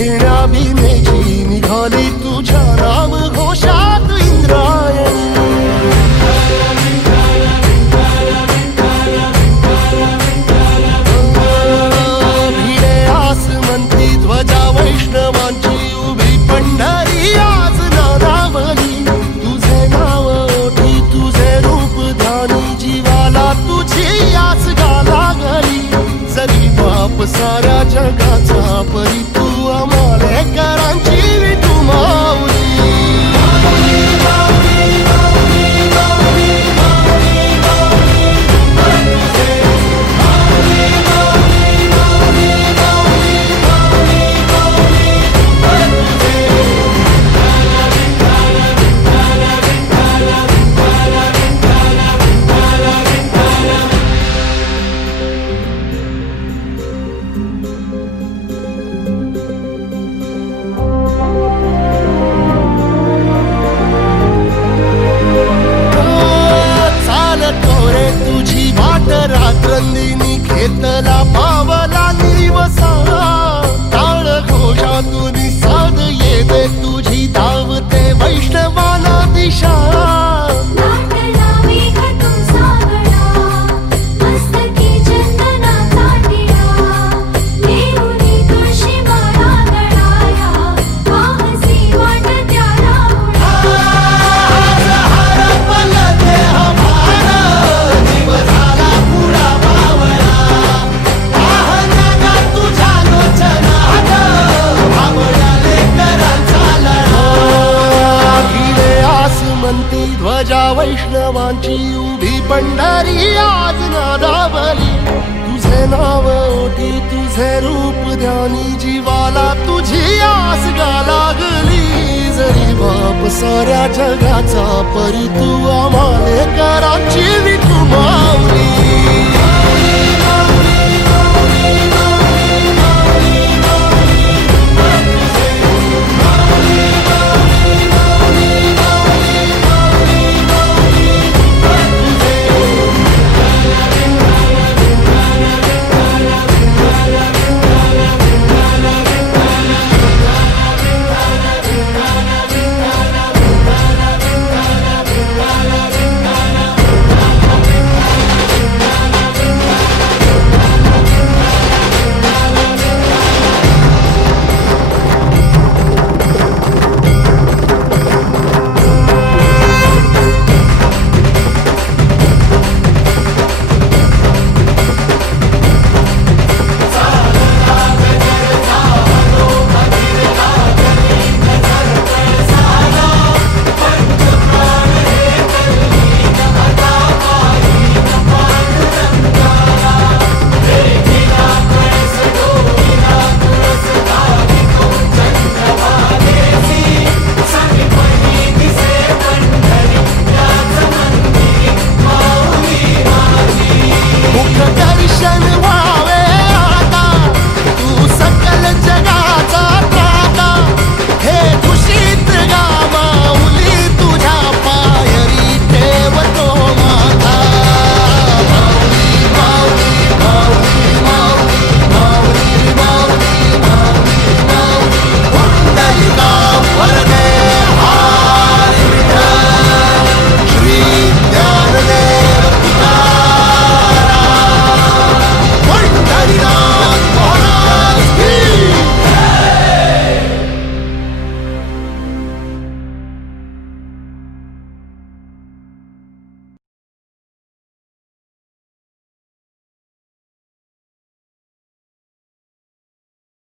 घेण्या भीमेची निघाली तुझ्या नाम घोषात इंद्रायणी। भिडे आसमंती ध्वजा वैष्णवांची उभी पंढरी आज नादावली। तुझे नाव ओठी तुझे रूप ध्यानी जीवाला तुझी आस गा लागली। जरी बाप साऱ्या जगाचा परी तू आमालेकरांची विठू माऊली। रात्रंदिनी घेतला पावला निवसा। टाळ घोषातून साध येते तुझी धावते वैष्णवाला दिशा। ध्वजा वैष्णवांची उभी पंढरी आज नादावली। तुझे नाव ओठी तुझे रूप ध्यानी जीवाला तुझी आस गा लागली। जरी बाप साऱ्या जगाचा परी तू आमालेकरांची विठू माऊली।